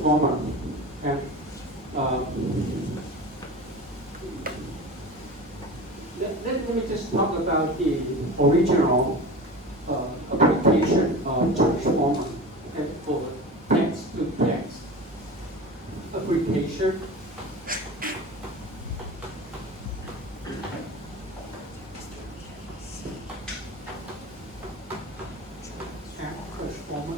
transformer. Okay? Let me just talk about the original application of transformer, okay, for text-to-text application. Transformer.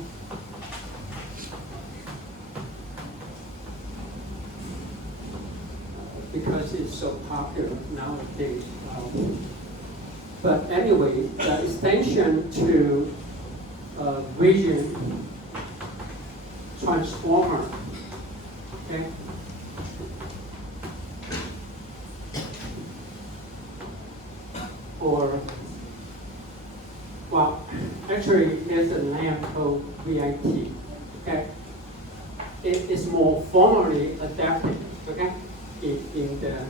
Because it's so popular nowadays. But anyway, the extension to vision transformer, okay? Or, well, actually, there's a name called VIT, okay? It is more formally adapted, okay, in the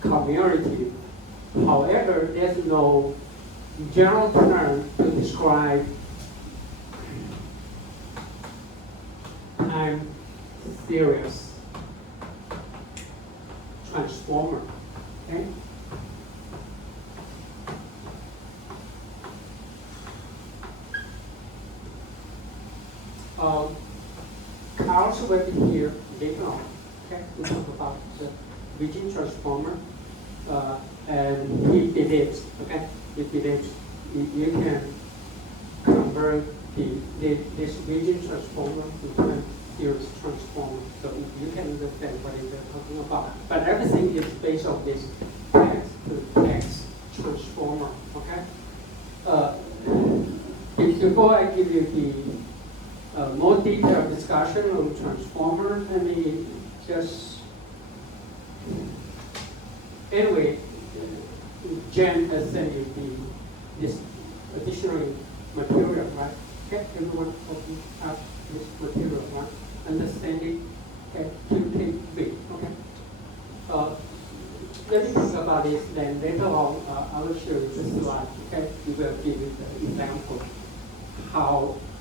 community. However, there's no general term to describe time series transformer, okay? Carl's will be here later on, okay? We'll talk about the vision transformer. And he believes, okay, he believes you can convert this vision transformer to time series transformer, so you can understand what they're talking about. But everything is based on this text-to-text transformer, okay? Before I give you the more detailed discussion on transformer, let me just anyway. Jen has sent you this additional material, right? Okay, everyone open up this material, right? Understand it? Okay, QKB, okay? Let me talk about this, then later on I will show you the slide, okay? We will give you the example.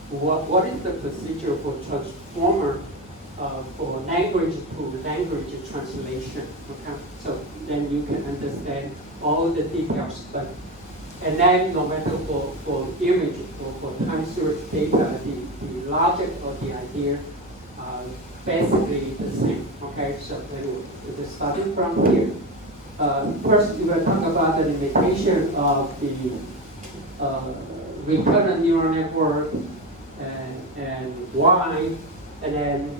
What is the procedure for transformer for language to language translation, okay? So then you can understand all the details, and then no matter for image or for time series data, the logic or the idea are basically the same, okay? So anyway, we're starting from here. First, we will talk about the limitation of the recurrent neural network and why, and then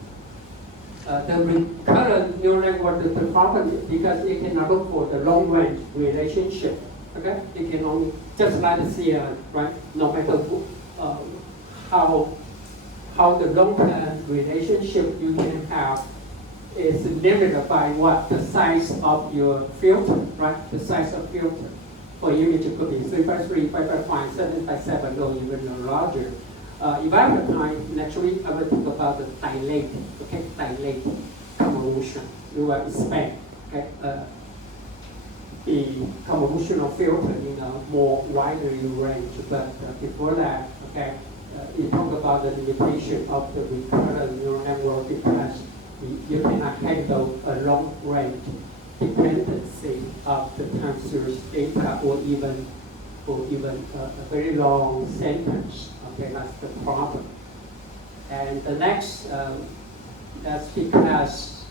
the recurrent neural network, the problem because it cannot look for the long-range relationship. Okay, it can only just like the CN, right? No matter how the long-term relationship you can have is limited by what the size of your filter, right? The size of filter for image could be 3x3, 5x5, 7x7, or even larger. If I have time, naturally, I will talk about the dilate, okay, dilate convolution. We will expand, okay, the convolutional filter in a more wider range. But before that, okay, we talk about the limitation of the recurrent neural network because you cannot handle a long range dependency of the time series data or even a very long sentence. Okay, that's the problem. And the next, that's because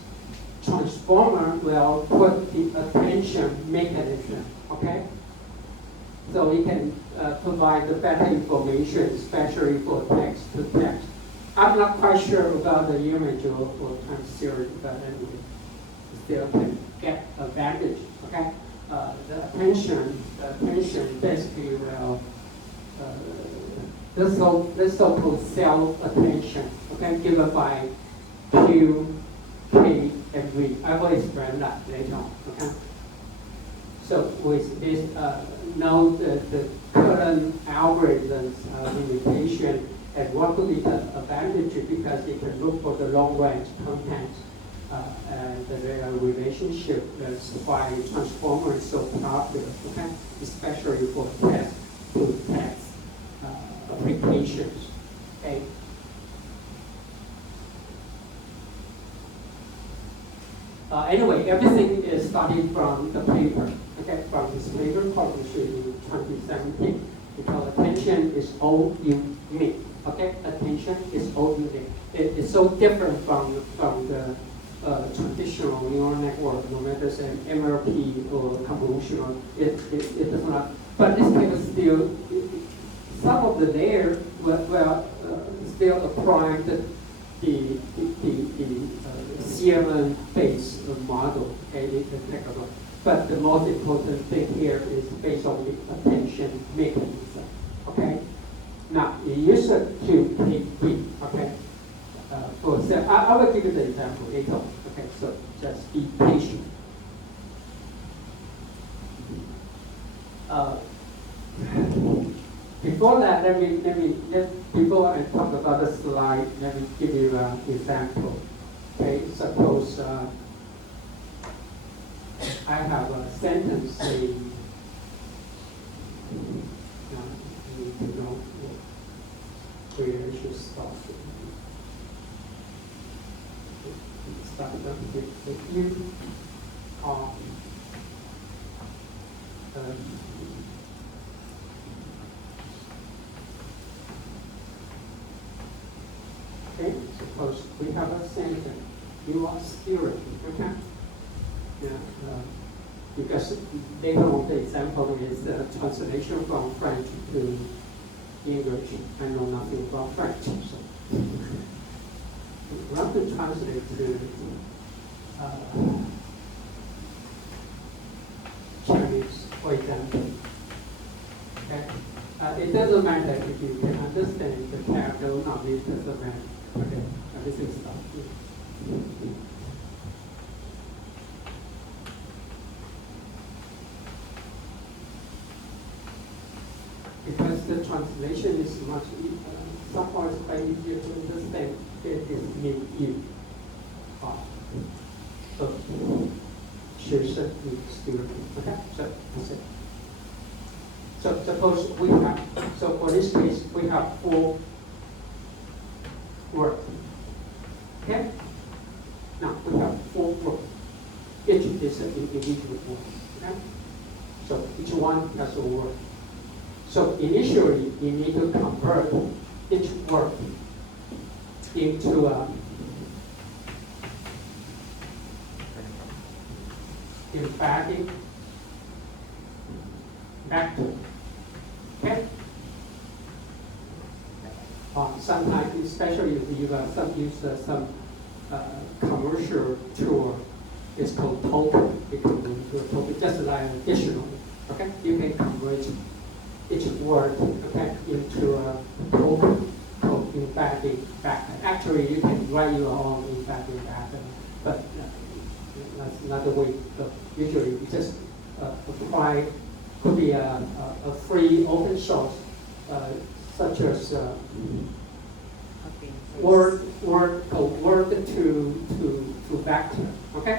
transformer will put the attention mechanism, okay? So it can provide the better information, especially for text to text. I'm not quite sure about the image or time series, but anyway, still can get advantage, okay? The attention basically will this so-called self-attention, okay, given by Q, K, and V. I will explain that later on, okay? So with this, know the current algorithms limitation and what could be the advantage because it can look for the long-range content and the relationship. That's why transformer is so popular, okay? Especially for text-to-text applications. Okay. Anyway, everything is starting from the paper, okay, from this paper published in 2017. Because attention is all you need, okay? Attention is all you need. It's so different from the traditional neural network, no matter it's an MLP or convolutional, it does not. But this paper still, some of the layer were still applying the CNN-based model, okay, technical. But the most important thing here is based on the attention mechanism, okay? Now, you use it to take B, okay? For example, I will give you the example later, okay? So just be patient. Before that, before I talk about the slide, let me give you an example. Okay, suppose I have a sentence saying, I need to know where I should start. Start with you are okay, suppose we have a sentence. You are student, okay? Yeah, because later on the example is translation from French to English. I know nothing about French, so we have to translate to Chinese, for example. Okay? It doesn't matter if you can understand the character or not. It doesn't matter. Okay, this is stuff. Because the translation is much, somehow it's quite easier to understand. It is mean you. So, 学生 means student. Okay, so that's it. So suppose we have, so for this case, we have 4 words. Okay? Now we have 4 words. Each is an individual word. Okay? So each one has a word. So initially, you need to convert each word into a emphatic vector. Okay? Sometimes, especially if you use some commercial tool, it's called token. You can do into a token, just like an dictionary. Okay? You can convert each word, okay, into a token called emphatic vector. Actually, you can write your own emphatic vector, but that's not the way. So usually, you just apply. Could be a free open source, such as word to vector. Okay.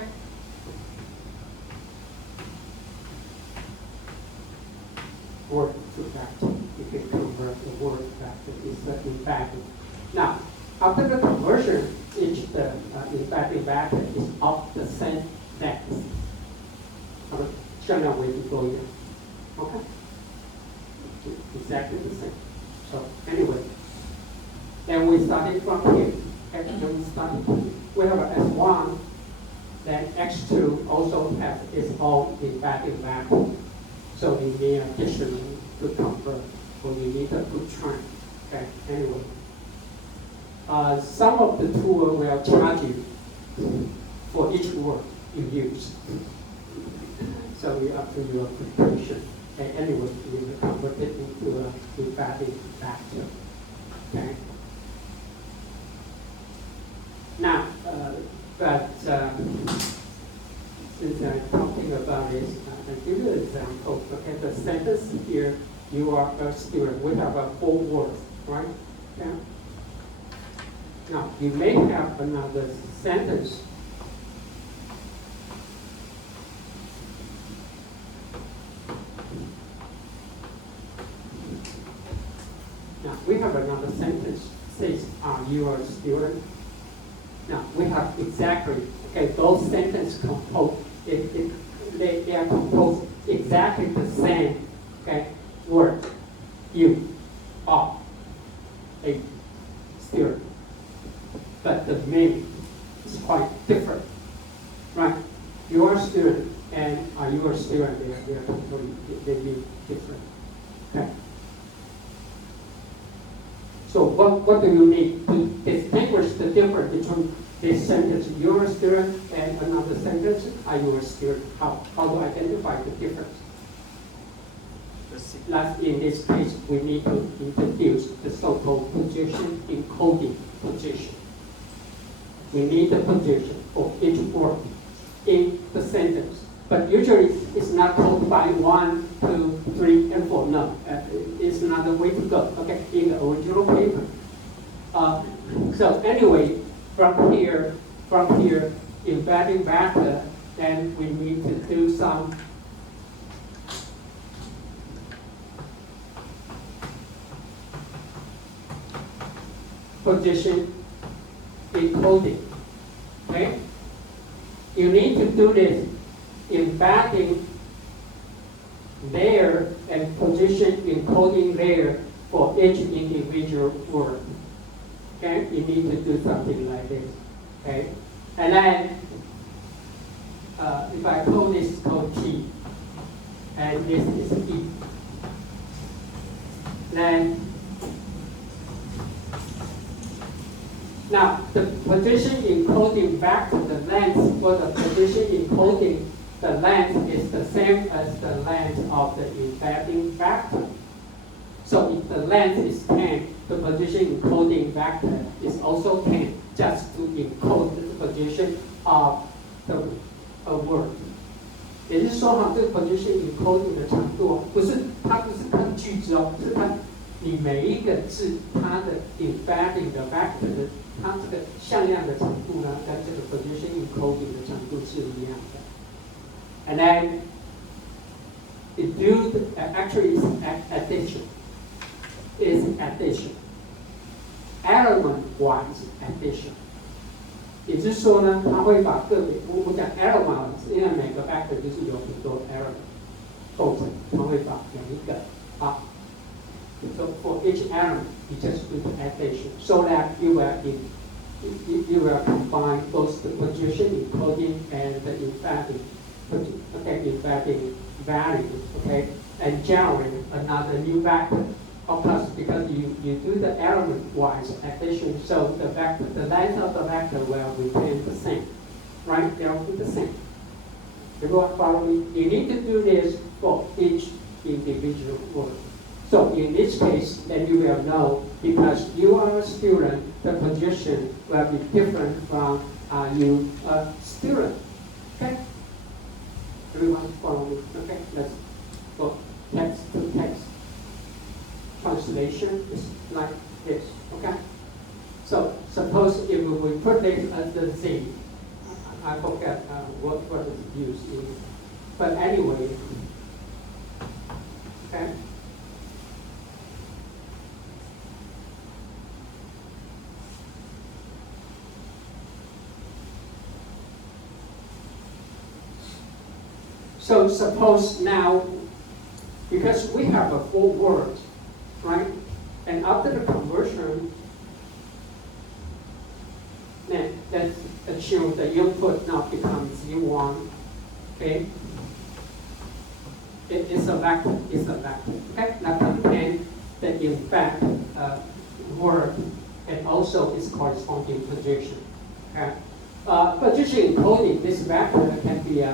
Word to vector. You can convert the word vector is emphatic. Now, after the conversion, each emphatic vector is of the same text. Okay? Exactly the same. So anyway, then we started from here. Okay? Then we started here. We have an S1, then X2 also has its own emphatic vector. So you need a dictionary to convert, or you need a good train. Okay? Anyway. Some of the tools will charge you for each word you use. So we up to your preparation. Okay, anyway, we convert it into a emphatic vector. Okay. Now, since I'm talking about this, I'll give you an example. Okay, the sentence here, you are a student. We have 4 words, right? Okay. Now, you may have another sentence. Now, we have another sentence says, you are a student. Now, we have exactly Okay, those sentences compose, they are composed exactly the same, okay, word. You are a student, but the meaning is quite different, right? You are a student and are you a student? They are totally they mean different. Okay. So what do you need to distinguish the difference between this sentence, you're a student, and another sentence, are you a student? How to identify the difference? Like in this case, we need to introduce the so-called position encoding position. We need the position of each word in the sentence. But usually it's not coded by 1, 2, 3, and 4. No, it's not the way to go. Okay, in the original paper. So anyway, from here, embedding vector, then we need to do some position encoding. Okay, you need to do this embedding there and position encoding there for each individual word. Okay, you need to do something like this. Okay, and then if I call this called T, and this is E, then now the position encoding vector, the length for the position encoding the length is the same as the length of the embedding vector. So if the length is 10, the position encoding vector is also 10, just to encode the position of the word. 也就是说哈，这个 position encoding 的长度它不是看句子哦，是看你每一个字它的 embedding 的 vector 的它这个向量的长度呢，跟这个 position encoding 的长度是一样的。And then it do actually is addition. Is addition. Element-wise addition. 也就是说呢，它会把个别我讲 element， 因为每个 vector 就是有很多 element 构成，它会把每一个好。So for each element, you just do the addition, so that you will combine both the position encoding and the embedding. Okay, embedding value, okay, and generate another new vector. Of course, because you do the element-wise addition, so the vector, the length of the vector will remain the same, right? They will be the same. Everyone follow me? You need to do this for each individual word. So in this case, then you will know, because you are a student, the position will be different from you a student. Okay? Everyone follow me? Okay, let's go text to text. Translation is like this, okay? So suppose if we put this as the Z, I forget what is used in, but anyway, okay? So suppose now, because we have a 4 words, right? And after the conversion, then let's assume the input now becomes Z1, okay? It's a vector, okay? That contains the embed word and also its corresponding position, okay? Position encoding, this vector can be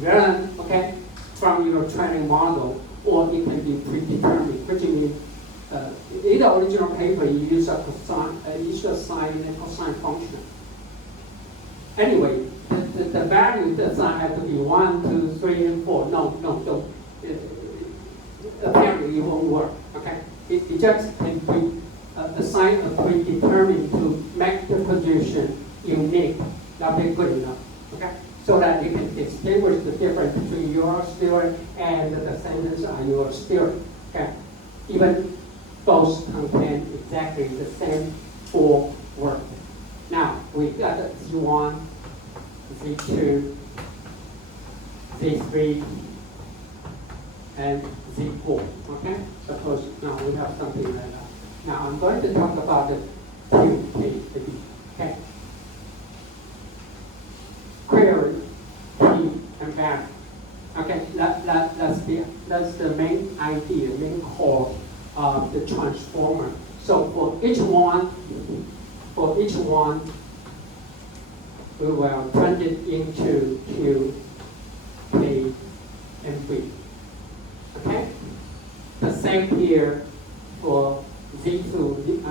run, okay, from your training model, or it can be predetermined, which means in the original paper you use a sine and cosine function. Anyway, the value does not have to be 1, 2, 3, and 4. No, don't. Apparently it won't work. Okay, it just can be assigned a predetermined to make the position unique. Not be good enough. Okay. So that you can distinguish the difference between your student and the sentence are your student. Okay? Even both contain exactly the same 4 words. Now, we got Z1, Z2, Z3, and Z4, okay? Suppose now we have something like that. Now I'm going to talk about the Q, K, the B, okay? Query, P, and value. Okay, that's the main idea, main core of the transformer. So for each one, we will turn it into Q, K, and B. Okay? The same here for Z2. I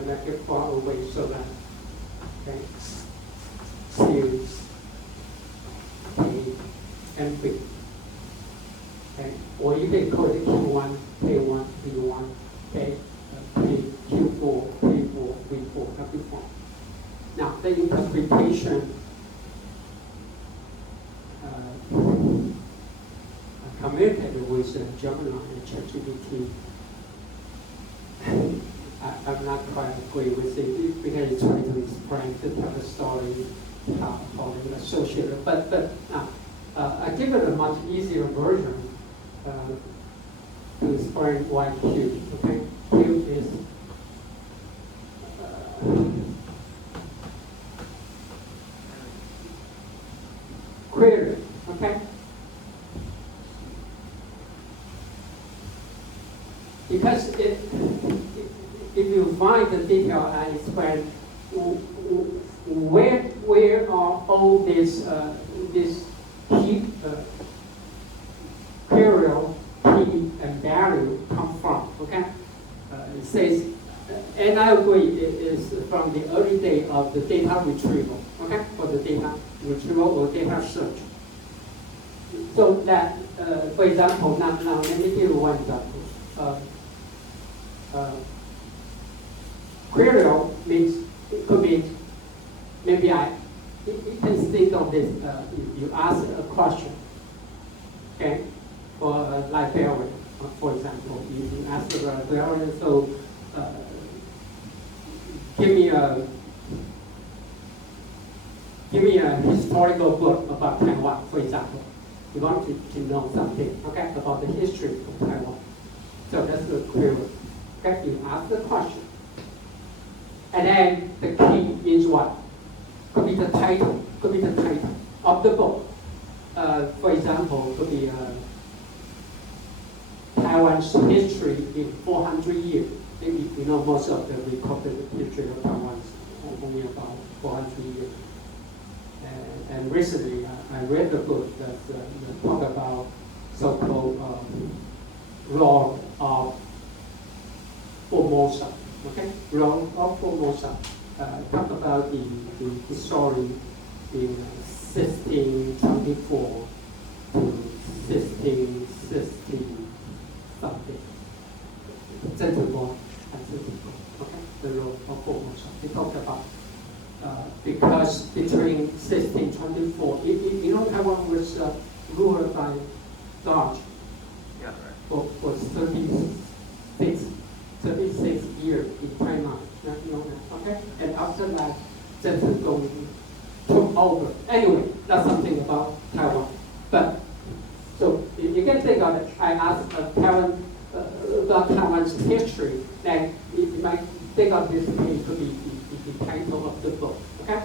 make it far away so that, okay, Q, K, and B. Okay? Or you can call it Q1, K1, B1, K, Q4, P4, V4, W4. Now, the interpretation communicated with Gemini and ChatGPT. I'm not quite agree with it because it's trying to explain, to tell the story, how they associate it. But now, I give it a much easier version to explain why Q. Okay, Q is query. Okay. Because if you find the detail I explained, where are all this key query, key and value come from? Okay, it says, and I agree, it is from the early day of the data retrieval. Okay, for the data retrieval or data search. So that, for example, now let me give you one example. Query means, it could mean, maybe you can think of this, you ask a question, okay, for a librarian, for example, you ask the librarian, so give me a historical book about Taiwan, for example. You want to know something, okay, about the history of Taiwan. So that's the query. Okay, you ask the question. And then the key is what? Could be the title of the book. For example, could be Taiwan's history in 400 years. Maybe you know most of the recorded history of Taiwan is only about 400 years. And recently, I read the book that talk about so-called law of Formosa. Okay, law of Formosa. Talk about the story in 1624 to 1660 something. Okay, the law of Formosa. They talked about. Because between 1624, you know Taiwan was ruled by Dutch for 36 years in China. You know that, okay? And after that, Zheng took over. Anyway, that's something about Taiwan. But so you can think of it. I asked about Taiwan's history, then you might think of this page could be the title of the book, okay?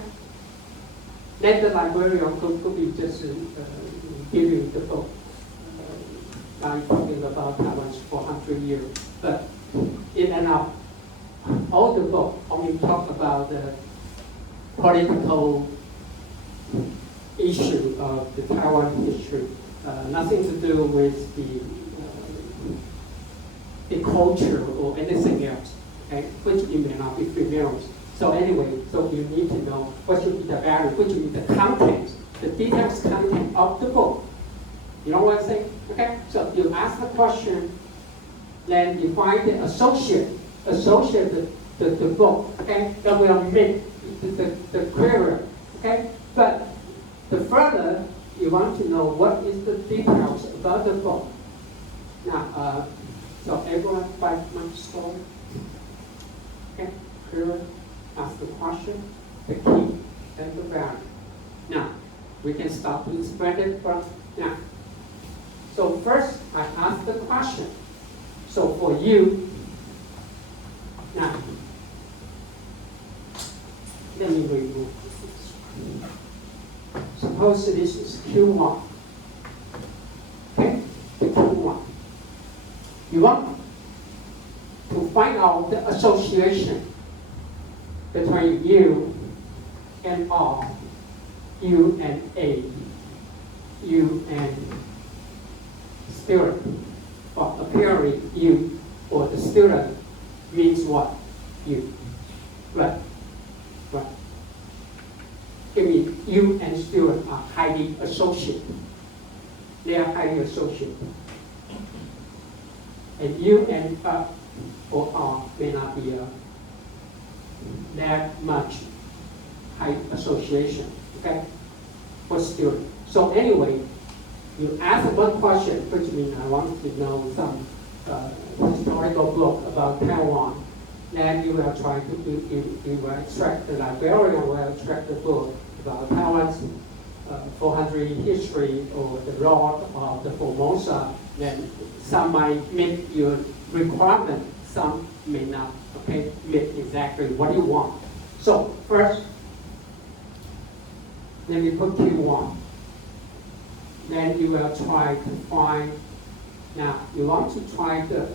Then the librarian could be just giving the book by talking about Taiwan's 400 years. But it ended up, all the book only talk about the political issue of the Taiwan history, nothing to do with the culture or anything else, okay? Which you may not be familiar with. So anyway, so you need to know what should be the value, what should be the content, the details content of the book. You know what I'm saying? Okay? So you ask the question, then you find the associate the book, okay? That will make the query, okay? But the further you want to know what is the details about the book. Now, so everyone 5 months story, okay? Query. Ask the question, the key and the value. Now, we can start to spread it from now. So first, I ask the question. So for you, now, let me remove this. Suppose this is Q1. Okay, the Q1. You want to find out the association between U and R, U and A, U and spirit. Well, appearing U or the spirit means what? U. Right. Right. I mean, U and spirit are highly associated. They are highly associated. And U and or R may not be that much high association, okay, for spirit. So anyway, you ask one question, which means I want to know some historical book about Taiwan. Then you will try to you will extract, the librarian will extract the book about Taiwan's 400 history or the road of the Formosa. Then some might meet your requirement, some may not, okay, meet exactly what you want. So first, let me put Q1. Then you will try to find, now you want to try the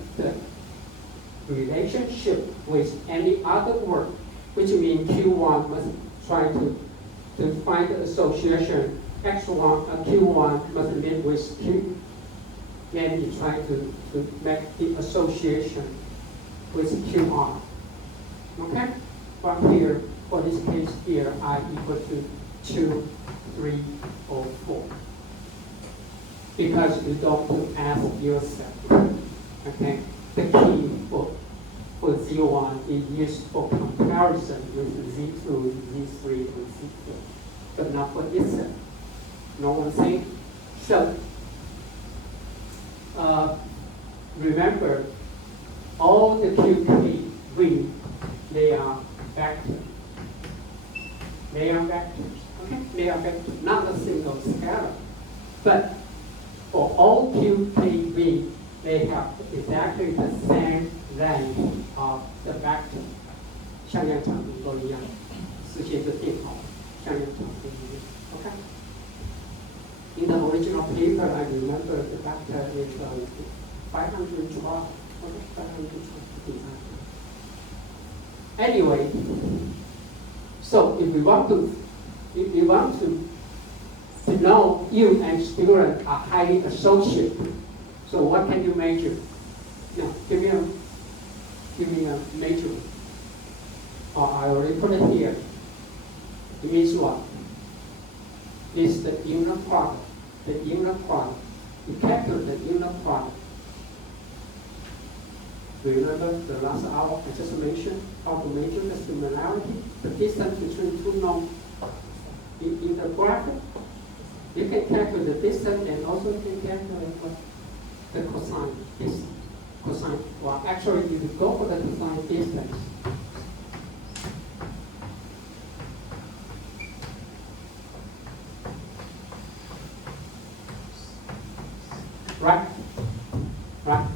relationship with any other word, which means Q1 must try to find the association. X1, Q1 must meet with Q. Then you try to make the association with QR. Okay? From here, for this case here, I equal to 2, 3, or 4. Because you don't ask yourself. Okay? The key for Z1 is used for comparison with Z2, Z3, and Z4, but not for itself. Know what I'm saying? So, remember, all the QKV, they are vectors. They are vectors, okay? They are vectors, not a single scalar. But for all QKV, they have exactly the same length of the vector. 向量场都一样，事先就定好了，向量场都一样。Okay? In the original paper, I remember the vector is 512. Okay, 512. Anyway, so if you want to know U and spirit are highly associated, so what can you measure? Now, give me a measurement. Oh, I already put it here. It means what? It's the inner product. The inner product. You calculate the inner product. Remember the last hour I just mentioned how to measure the similarity, the distance between two nodes in the graphic. You can calculate the distance and also you can calculate the cosine distance. Cosine. Well, actually, if you go for the cosine distance, right? Right.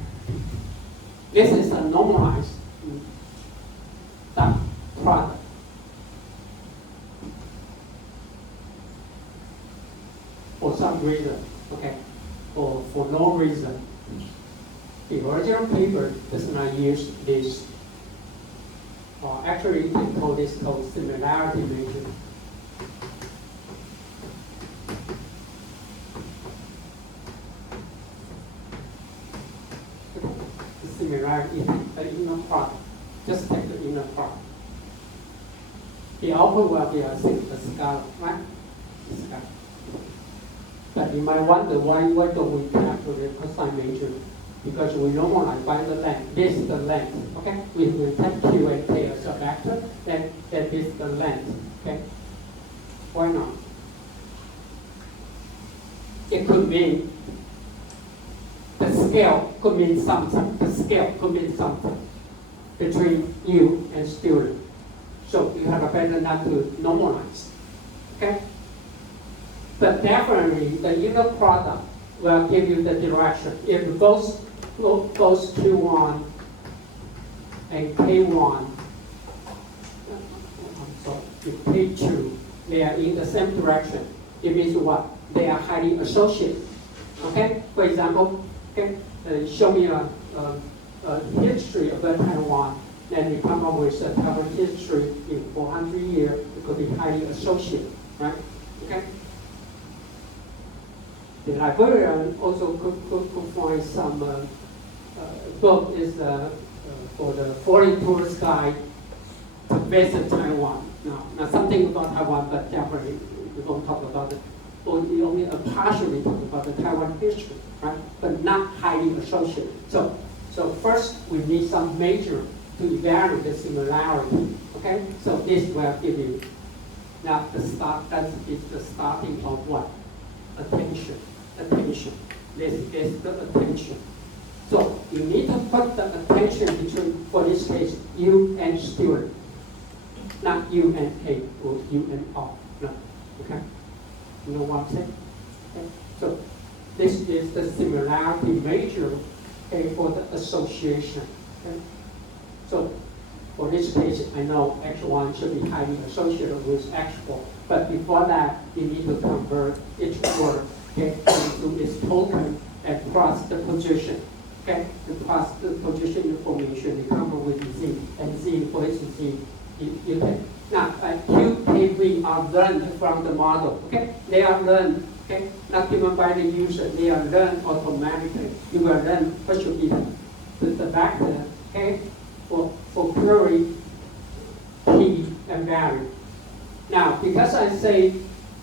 This is a normalized dot product. For some reason, okay, for no reason. The original paper does not use this. Actually, you can call this called similarity measurement. The similarity is the inner product. Just take the inner product. The output will be a scalar, right? Scalar. But you might wonder why don't we calculate cosine measurement? Because we normalize by the length. This is the length. Okay? We take Q and K as a vector, then this is the length. Okay? Why not? It could mean the scale could mean something. The scale could mean something between you and student. So you have a better not to normalize. Okay? But definitely the inner product will give you the direction. If both Q1 and K1, I'm sorry, if K2, they are in the same direction, it means what? They are highly associated. Okay? For example, okay, show me a history of Taiwan, then you come up with a Taiwan history in 400 years, it could be highly associated, right? Okay? The librarian also could find some book is for the foreign tourist guide to visit Taiwan. Now something about Taiwan, but definitely we don't talk about it. Only partially talk about the Taiwan history, right? But not highly associated. So first we need some measure to evaluate the similarity. Okay? So this will give you now the start. That is the starting of what? Attention. This is the attention. So you need to put the attention between, for this case, you and student, not you and A or you and R. No. Okay? You know what I'm saying? Okay. So this is the similarity measure, okay, for the association. Okay? So for this case, I know X1 should be highly associated with X4, but before that, you need to convert each word, okay, into its token and plus the position. Okay, the plus the position information, you come up with Z, and Z for each Z, you can. Now, Q, K, V are learned from the model. Okay, they are learned. Okay, not given by the user, they are learned automatically. You will learn what should be the vector. Okay, for query, key, and value. Now, because I say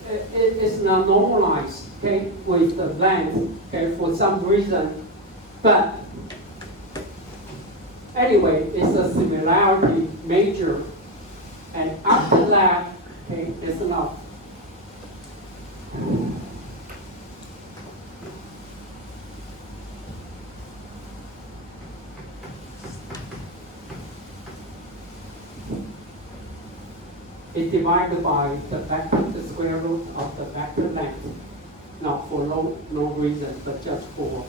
it is not normalized, okay, with the length, okay, for some reason. But anyway, it's a similarity measure, and after that, okay, it's enough. It's divided by the vector, the square root of the vector length, not for no reason, but just for.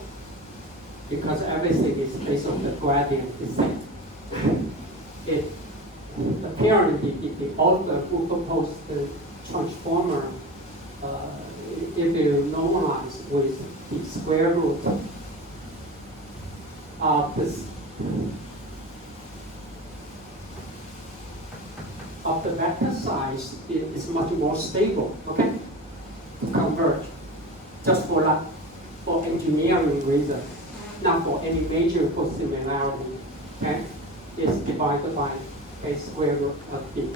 Because everything is based on the gradient descent. It apparently the author who proposed the transformer, if you normalize with the square root of the vector size, it is much more stable. Okay, to converge, just for that, for engineering reasons. Not for any measure for similarity, okay? It's divided by a square root of B.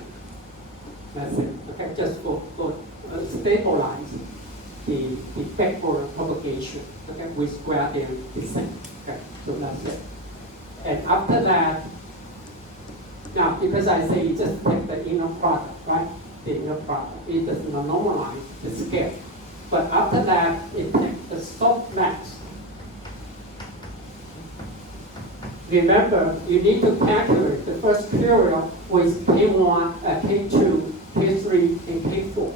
That's it, okay? Just for stabilize the backward propagation, okay? With gradient descent, okay? So that's it. And after that, now because I say you just take the inner product, right? The inner product, it does not normalize the scale. But after that, it takes the softmax. Remember, you need to calculate the first period with K1, K2, K3, and K4.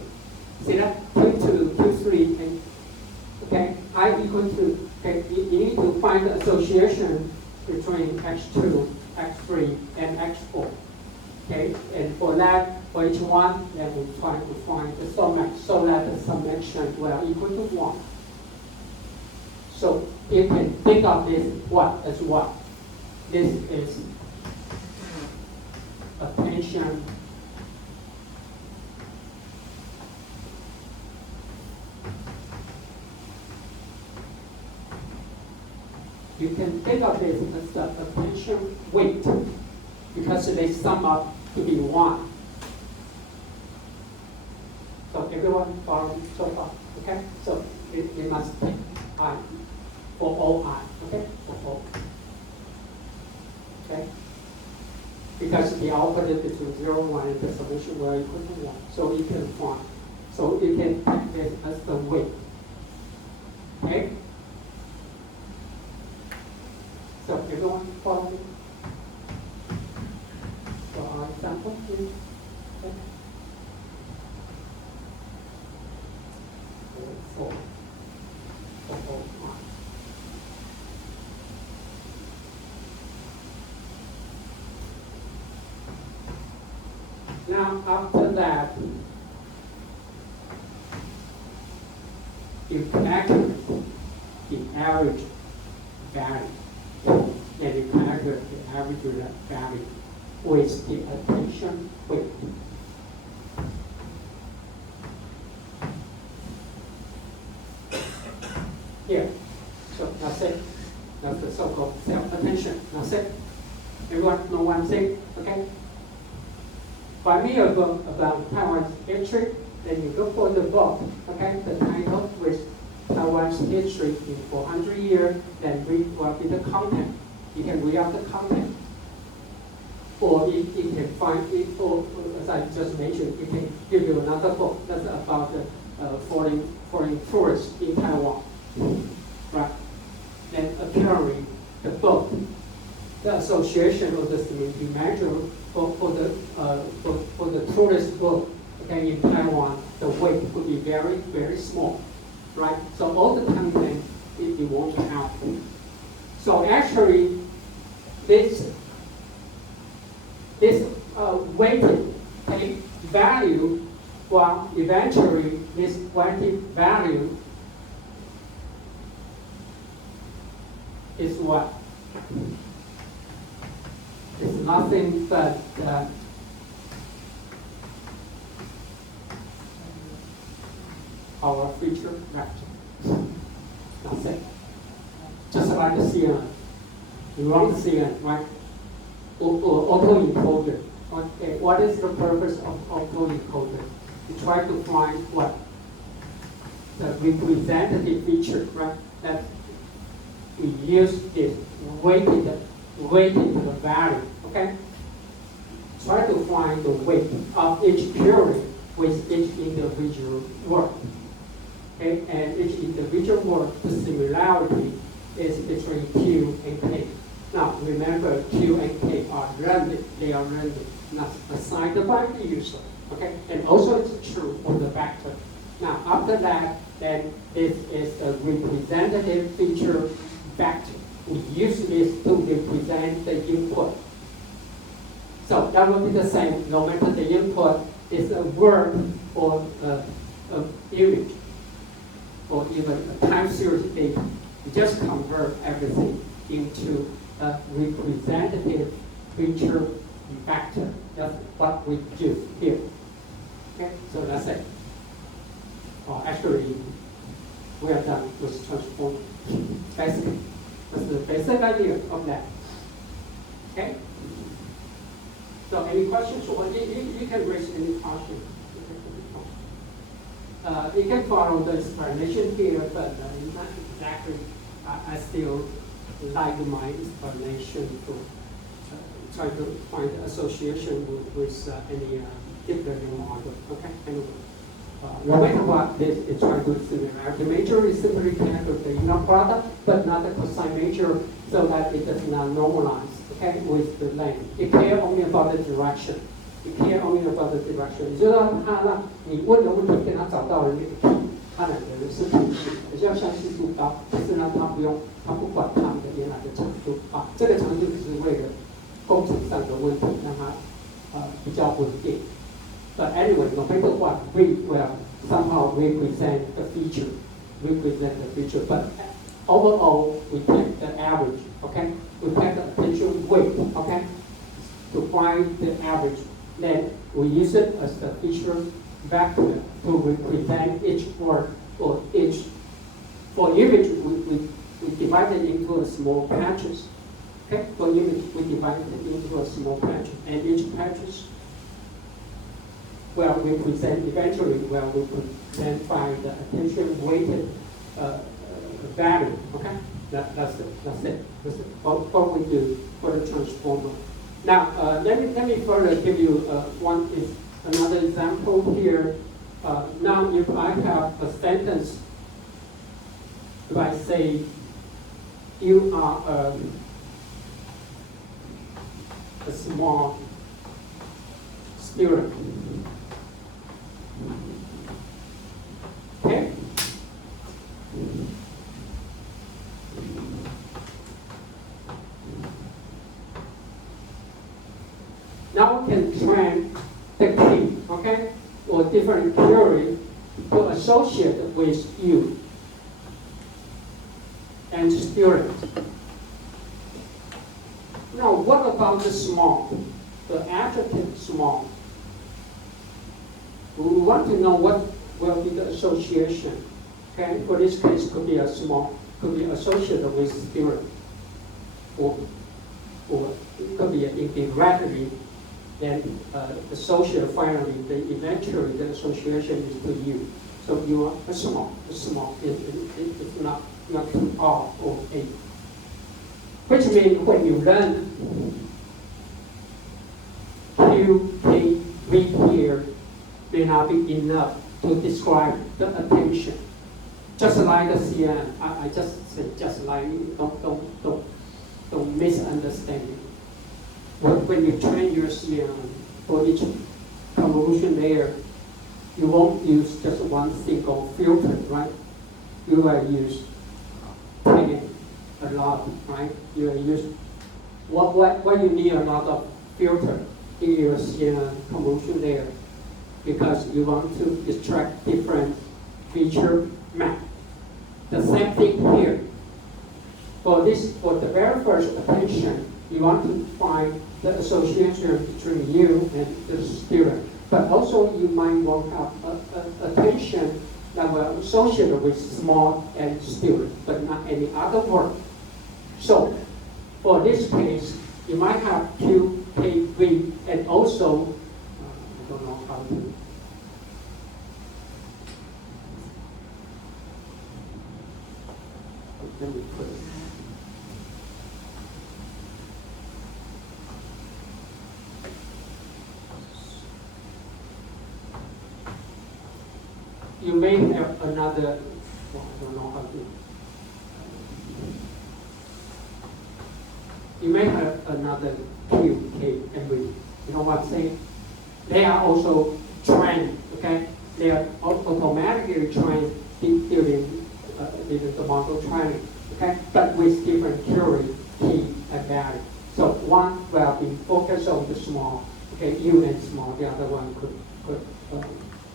See that? K2, K3, and okay, I equal to, okay, you need to find the association between X2, X3, and X4. Okay, and for that, for each one, then we try to find the summation so that the summation will equal to 1. So you can think of this what as what? This is attention you can think of this as the attention weight because they sum up to be 1. So everyone follow so far, okay? So it must take I for all I, okay? For all. Okay? Because the output is between 0 and 1 and the summation will equal to 1. So you can find. So you can take this as the weight. Okay? So everyone follow me? So our example is okay. Now after that, you calculate the average value. Then you calculate the average value with the attention weight. Here, so that's it. That's the so-called self-attention. That's it. Everyone know what I'm saying? Okay? Buy me a book about Taiwan's history, then you look for the book, okay? The title with Taiwan's history in 400 years, then read what is the content. You can read out the content. Or you can find it, or as I just mentioned, it can give you another book that's about the foreign tourists in Taiwan. Right? Then apparently the book, the association of the community manager for the tourist book, okay, in Taiwan, the weight would be very, very small. Right? So all the time then it won't count. So actually this weighted value, well, eventually this weighted value is what? It's nothing but our future vector. That's it. Just like the CNN. You run the CNN, right? Autoencoder. Okay, what is the purpose of autoencoder? You try to find what? The representative feature, right? That we use this weighted value, okay? Try to find the weight of each period with each individual word. Okay, and each individual word, the similarity is between Q and K. Now remember, Q and K are random, they are random, not assigned by the user. Okay, and also it's true for the vector. Now after that, then this is the representative feature vector. We use this to represent the input. So that will be the same, no matter the input is a word or an image, or even a time series data. We just convert everything into a representative feature vector. That's what we do here. Okay, so that's it. Actually, we are done with transform. Basically, that's the basic idea of that. Okay. So any questions? Or you can raise any question. You can follow the explanation here, but not exactly. I still like my explanation to try to find association with any deep learning model. Okay. Anyway, no matter what, this is trying to similar. The major is simply calculate the inner product, but not the cosine major, so that it does not normalize. Okay, with the length. It care only about the direction. It care only about the direction. 你就让他让你问的问题跟他找到的那个 key， 他两个人是平行，比较像系数高，但是呢，他不管他们的原来的长度啊，这个长度只是为了工程上的问题，让它比较稳定。But anyway, no matter what, we will somehow represent the feature, But overall, we take the average. Okay, we take the attention weight. Okay, to find the average. Then we use it as the feature vector to represent each word or each. For image, we divide it into a small patches. Okay, for image, we divide it into a small patch, and each patches will represent eventually will represent by the attention weighted value. Okay, that's it. That's what we do for the transformer. Now let me further give you another example here. Now if I have a sentence, if I say you are a small spirit. Okay? Now we can train the for different query to associate with you and student. Now, what about the small, the adjective small? We want to know what will be the association. Okay, for this case, could be a small, could be associated with student, or it could be indirectly, then associated finally, eventually the association is to you. So you are a small, it's not to R or A. Which means when you learn Q, K, V here, may not be enough to describe the attention. Just like the CN, I just say just like, don't misunderstand it. When you train your CN for each convolution layer, you won't use just one single filter, right? You will use 10 a lot, right? You will use what you need a lot of filter in your CN convolution layer, because you want to extract different feature map. The same thing here. For the very first attention, you want to find the association between you and the student. But also you might want to have attention that will associate with small and student, but not any other word. So for this case, you might have Q, K, V, and also, I don't know how to. Let me put it. You may have another, well, I don't know how to. You may have another Q, K, and V. You know what I'm saying? They are also trained, okay? They are automatically trained during the model training, okay? But with different query, key, and value. So one will be focused on the small, okay, U and small. The other one could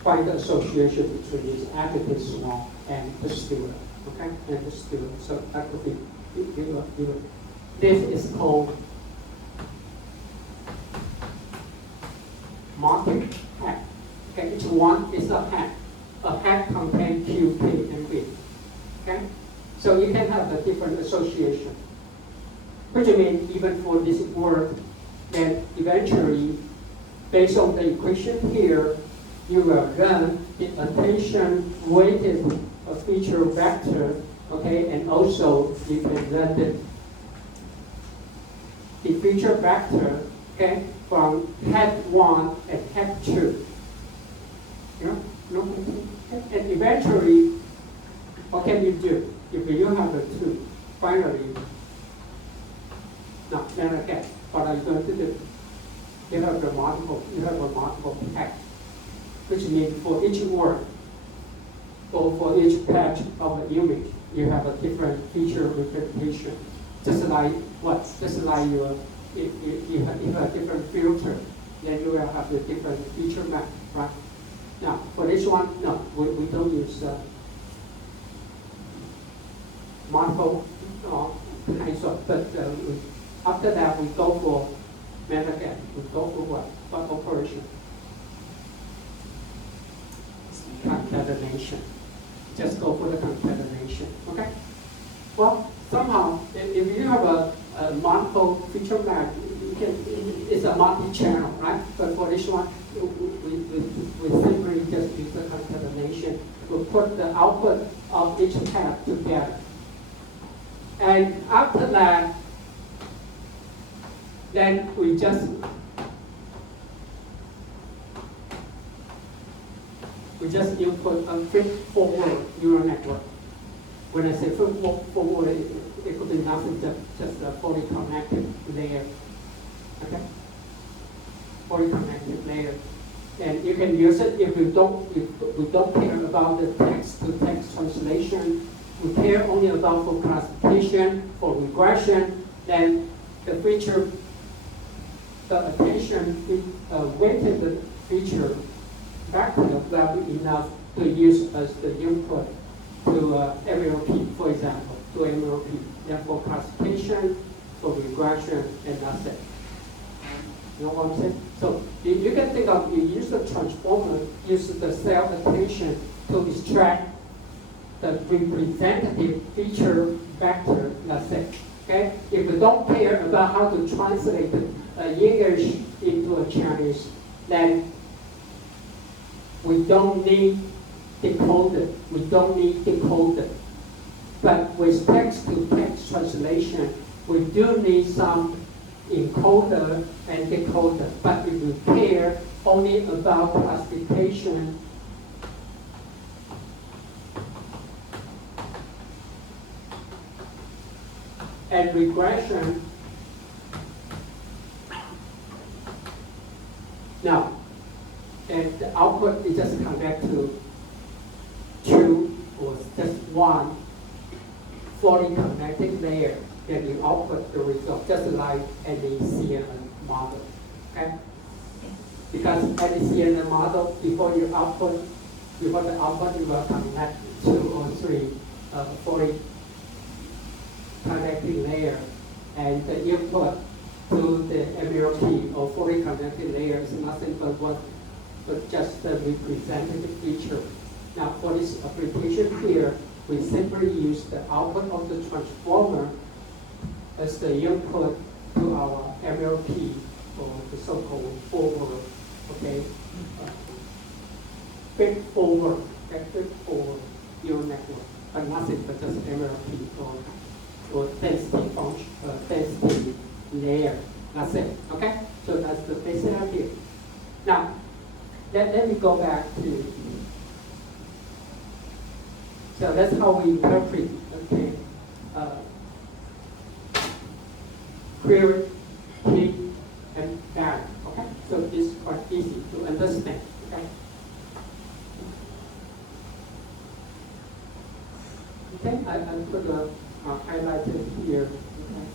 find the association between this adjective small and the student, okay? And the student. So that could be, this is called marking hat. Okay, each one is a hat. A hat contains Q, K, and V. Okay? So you can have a different association. Which means even for this word, then eventually, based on the equation here, you will learn the attention weighted feature vector, okay, and also you can learn the feature vector, okay, from head 1 and head 2. You know? And eventually, what can you do? If you have the 2, finally, no, then again, what are you going to do? You have a multiple patch, which means for each word, or for each patch of the image, you have a different feature representation. Just like what? Just like you have a different filter, then you will have a different feature map, right? Now, for this one, no, we don't use multiple kinds of, but after that we go for method again. We go for what? What operation? Concatenation. Just go for the concatenation, okay? Well, somehow, if you have a multiple feature map, it's a multi-channel, right? But for this one, we simply just use the concatenation. We put the output of each tab together. And after that, then we just input a feed-forward neural network. When I say feed-forward, it could be nothing, just a fully connected layer. Okay? Fully connected layer. And you can use it if we don't care about the text-to-text translation. We care only about for classification, for regression, then the feature, the attention weighted feature factor will be enough to use as the input to MLP, for example, to MLP. Then for classification, for regression, and that's it. You know what I'm saying? So you can think of, you use the transformer, use the cell attention to extract the representative feature vector, that's it. Okay? If we don't care about how to translate English into a Chinese, then we don't need decoder. We don't need decoder. But with text-to-text translation, we do need some encoder and decoder. But if we care only about classification, and regression, now, and the output is just connect to two or just one fully connected layer, then you output the result, just like any CNN model. Okay? Because any CNN model, before the output, you will connect two or three fully connected layer, and the input to the MLP or fully connected layer is nothing but just the representative feature. Now for this application here, we simply use the output of the transformer as the input to our MLP, or the so-called forward, okay? Feed forward neural network, but nothing but just MLP or density function, density layer. That's it. Okay? So that's the basic idea. Now, let me go back to. So that's how we interpret. Okay. Query, key, and value. Okay. So it's quite easy to understand. Okay. Okay. I put a highlighted here. Okay.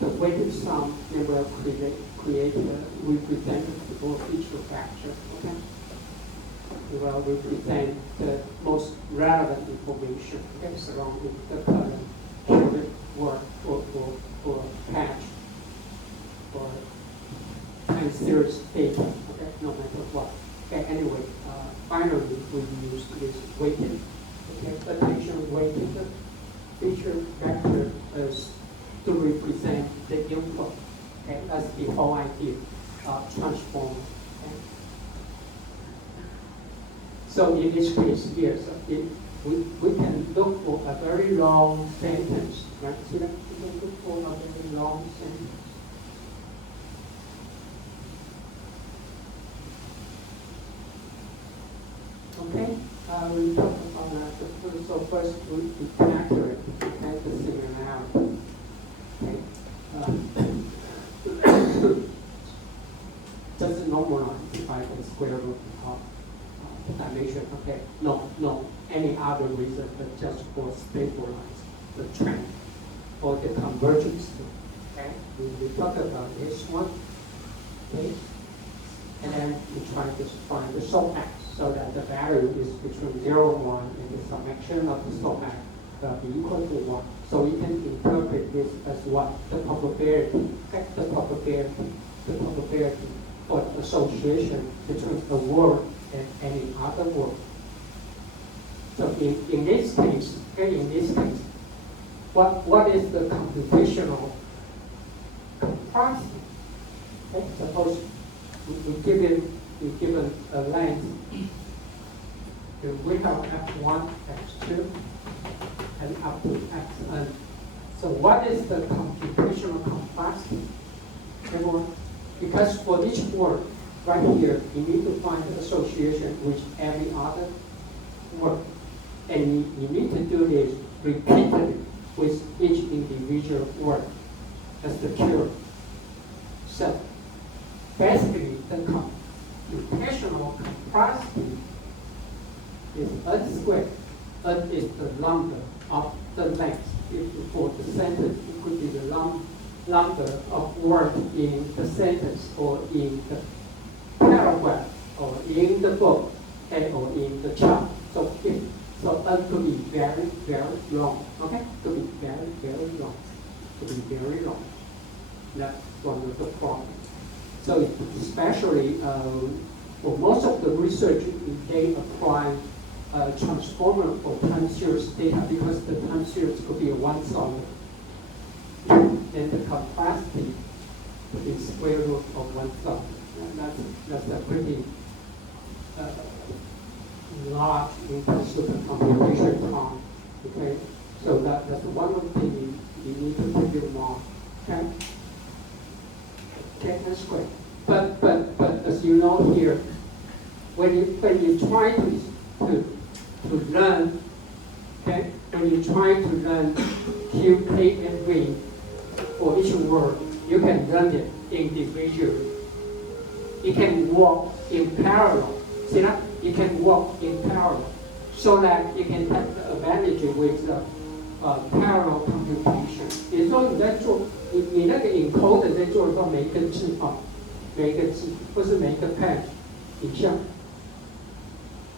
The weighted sum will create a representative or feature factor. Okay. It will represent the most relevant information, okay, surrounding the current current work or patch or time series data. Okay, no matter what. Okay. Anyway, finally we use this weighted, okay, attention weighted feature vector as to represent the input. Okay, that's the whole idea of transform. Okay. So in this case here, so we can look for a very long sentence, right? See that? We can look for a very long sentence. Okay, we talk about that. So first we calculate the similarity. Okay. Just normalize by the square root of dimension. Okay. No, any other reason but just for stabilize the trend or the convergence. Okay. We talk about this one. Okay. And then we try to find the SOMAX so that the value is between 0 and 1, and the summation of the SOMAX will be equal to 1. So we can interpret this as what? The probability. Okay? The probability or association between a word and any other word. So in this case, what is the computational complexity? Okay? Suppose we given a length. We have x1, x2, and up to xn. So what is the computational complexity? Everyone? Because for each word, right here, you need to find the association with every other word. And you need to do this repeatedly with each individual word. That's the cure. So basically, the computational complexity is n squared. N is the number of the length. If for the sentence, it could be the number of words in the sentence or in the paragraph or in the book or in the chart. So N could be very, very long. Okay? Could be very, very long. Could be very long. That's one of the problems. So especially for most of the research, they apply transformer for time series data because the time series could be one solid. And the capacity is square root of one solid. That's a pretty large in terms of the computation time. Okay, so that's one of the things you need to figure more. Okay. Okay, that's great. But as you know here, when you try to learn, okay, when you try to learn Q, K, and V for each word, you can learn it individually. It can work in parallel. See that? It can work in parallel, so that you can have the advantage with the parallel computation. 也就是说你在做你那个 encoder 在做的时候，每一个字每一个字或是每一个 page 影像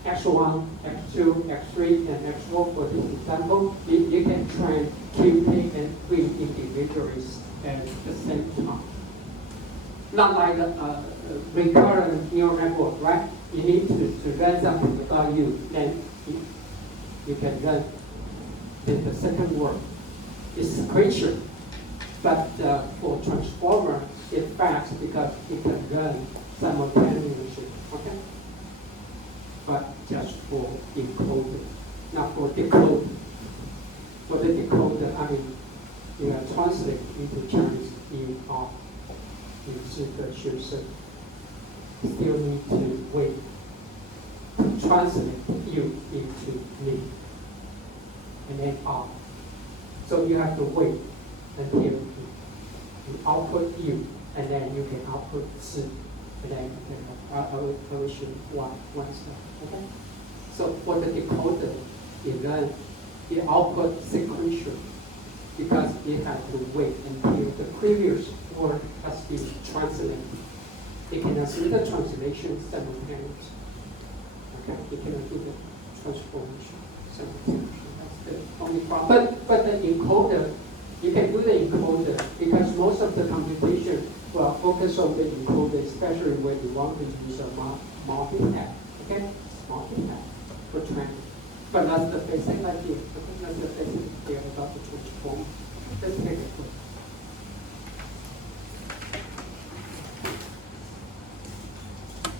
x1, x2, x3, and x4 for this example, you can train Q, K, and V individually at the same time. Not like a recurrent neural network, right? You need to learn something about you, then you can learn the second word. It's sequential, but for transformer, it's fast because it can learn simultaneously, okay? But just for encoder, not for decoder. For the decoder, I mean, you are translate into Chinese, you are still need to wait to translate you into me, and then out. So you have to wait until you output you, and then you can output C, and then I will show one step. Okay. So for the decoder, it output sequential because it has to wait until the previous word has been translated. It cannot do the translation simultaneously. Okay, it cannot do the transformation simultaneously. That's the only problem. But the encoder, you can do the encoder because most of the computation will focus on the encoder, especially when you want to use a multi-path. Okay, multi-path for training. But that's the basic idea. Okay? That's the basic idea about the transformer. Let's take a quick.